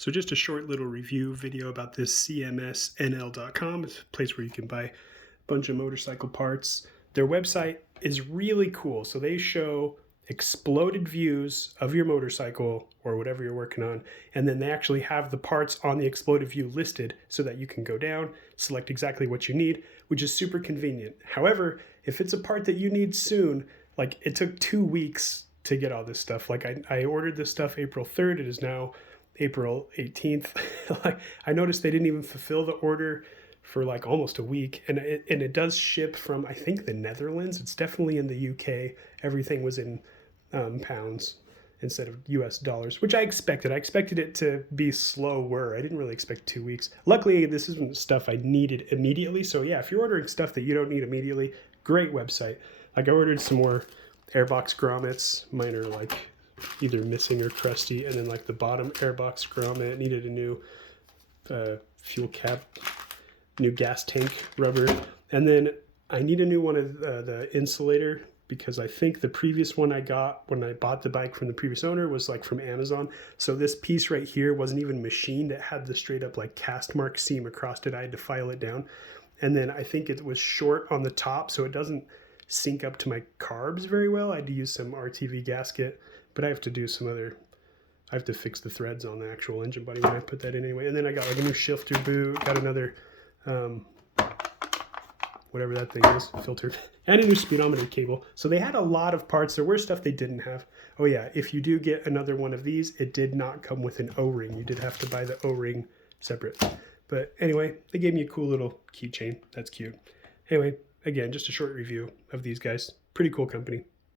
So just a short little review video about this cmsnl.com. It's a place where you can buy a bunch of motorcycle parts. Their website is really cool. So they show exploded views of your motorcycle or whatever you're working on, and then they actually have the parts on the exploded view listed so that you can go down, select exactly what you need, which is super convenient. However, if it's a part that you need soon, like it took 2 weeks to get all this stuff. Like I ordered this stuff April 3rd. It is now April 18th. Like I noticed they didn't even fulfill the order for like almost a week, and it does ship from, I think, the Netherlands. It's definitely in the UK. Everything was in pounds instead of US dollars, which I expected. I expected it to be slower. I didn't really expect 2 weeks. Luckily, this isn't stuff I needed immediately. So yeah, if you're ordering stuff that you don't need immediately, great website. Like I ordered some more airbox grommets. Mine are like either missing or crusty, and then like the bottom airbox grommet needed a new fuel cap, new gas tank rubber, and then I need a new one of the insulator, because I think the previous one I got when I bought the bike from the previous owner was like from Amazon. So this piece right here wasn't even machined. It had the straight up like cast mark seam across it. I had to file it down. And then I think it was short on the top, so it doesn't sync up to my carbs very well. I had to use some RTV gasket, but I have to do some other, I have to fix the threads on the actual engine body when I put that in anyway. And then I got like a new shifter boot, got another whatever that thing is, filter, and a new speedometer cable. So they had a lot of parts. There were stuff they didn't have. Oh yeah, if you do get another one of these, it did not come with an O-ring. You did have to buy the O-ring separate. But anyway, they gave me a cool little keychain. That's cute. Anyway, again, just a short review of these guys. Pretty cool company.